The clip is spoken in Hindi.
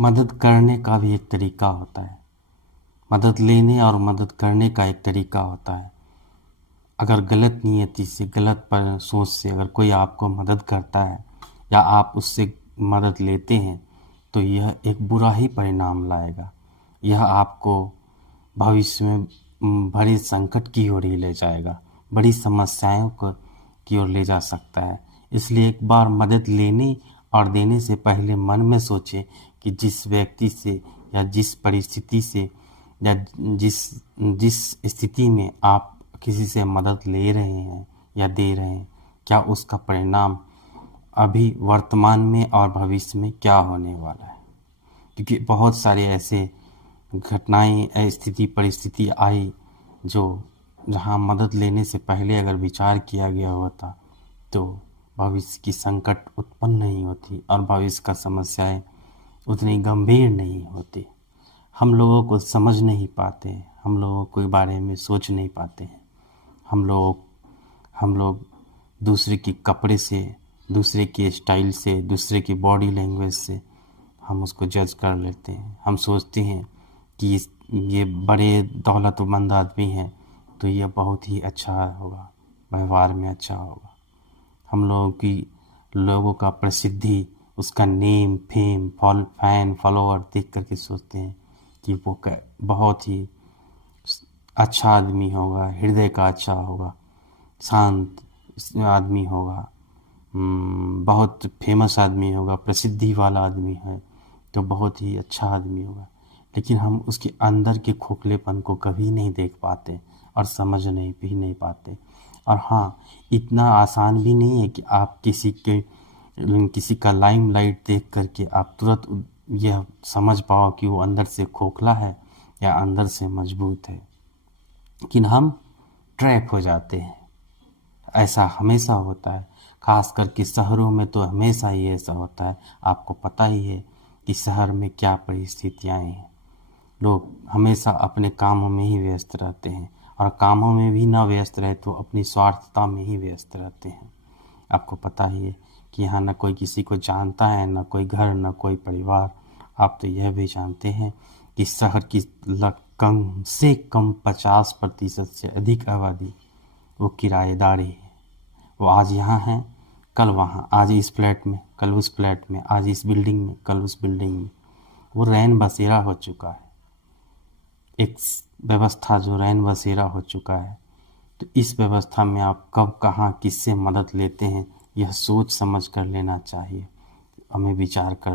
मदद करने का भी एक तरीका होता है। मदद लेने और मदद करने का एक तरीका होता है। अगर गलत नियति से, गलत पर सोच से अगर कोई आपको मदद करता है या आप उससे मदद लेते हैं तो यह एक बुरा ही परिणाम लाएगा। यह आपको भविष्य में बड़े संकट की ओर ही ले जाएगा, बड़ी समस्याओं को की ओर ले जा सकता है। इसलिए एक बार मदद लेने और देने से पहले मन में सोचें कि जिस व्यक्ति से या जिस परिस्थिति से या जिस जिस स्थिति में आप किसी से मदद ले रहे हैं या दे रहे हैं, क्या उसका परिणाम अभी वर्तमान में और भविष्य में क्या होने वाला है। क्योंकि बहुत सारे ऐसे घटनाएं, स्थिति, परिस्थिति आई जो जहां मदद लेने से पहले अगर विचार किया गया होता तो भविष्य की संकट उत्पन्न नहीं होती और भविष्य का समस्याएं उतनी गंभीर नहीं होती। हम लोगों को समझ नहीं पाते, हम लोगों के बारे में सोच नहीं पाते हैं। हम लोग दूसरे के कपड़े से, दूसरे के स्टाइल से, दूसरे की बॉडी लैंग्वेज से हम उसको जज कर लेते हैं। हम सोचते हैं कि ये बड़े दौलतमंद आदमी हैं तो ये बहुत ही अच्छा होगा, व्यवहार में अच्छा होगा। हम लोगों का प्रसिद्धि, उसका नेम, फेम, फैन, फॉलोअर देख करके सोचते हैं कि वो बहुत ही अच्छा आदमी होगा, हृदय का अच्छा होगा, शांत आदमी होगा, बहुत फेमस आदमी होगा, प्रसिद्धि वाला आदमी है तो बहुत ही अच्छा आदमी होगा। लेकिन हम उसके अंदर के खोखलेपन को कभी नहीं देख पाते और समझ नहीं पाते। और हाँ, इतना आसान भी नहीं है कि आप किसी का लाइमलाइट देख करके आप तुरंत यह समझ पाओ कि वो अंदर से खोखला है या अंदर से मजबूत है। लेकिन हम ट्रैप हो जाते हैं। ऐसा हमेशा होता है, खास करके शहरों में तो हमेशा ही ऐसा होता है। आपको पता ही है कि शहर में क्या परिस्थितियाँ हैं। लोग हमेशा अपने कामों में ही व्यस्त रहते हैं और कामों में भी ना व्यस्त रहे तो अपनी स्वार्थता में ही व्यस्त रहते हैं। आपको पता ही है कि यहाँ न कोई किसी को जानता है, न कोई घर, न कोई परिवार। आप तो यह भी जानते हैं कि शहर की कम से कम 50% से अधिक आबादी वो किराएदार ही है। वो आज यहाँ है, कल वहाँ, आज इस फ्लैट में, कल उस फ्लैट में, आज इस बिल्डिंग में, कल उस बिल्डिंग में। वो रैन बसेरा हो चुका है, एक व्यवस्था जो रैन बसेरा हो चुका है। तो इस व्यवस्था में आप कब, कहाँ, किससे मदद लेते हैं, यह सोच समझ कर लेना चाहिए। हमें विचार कर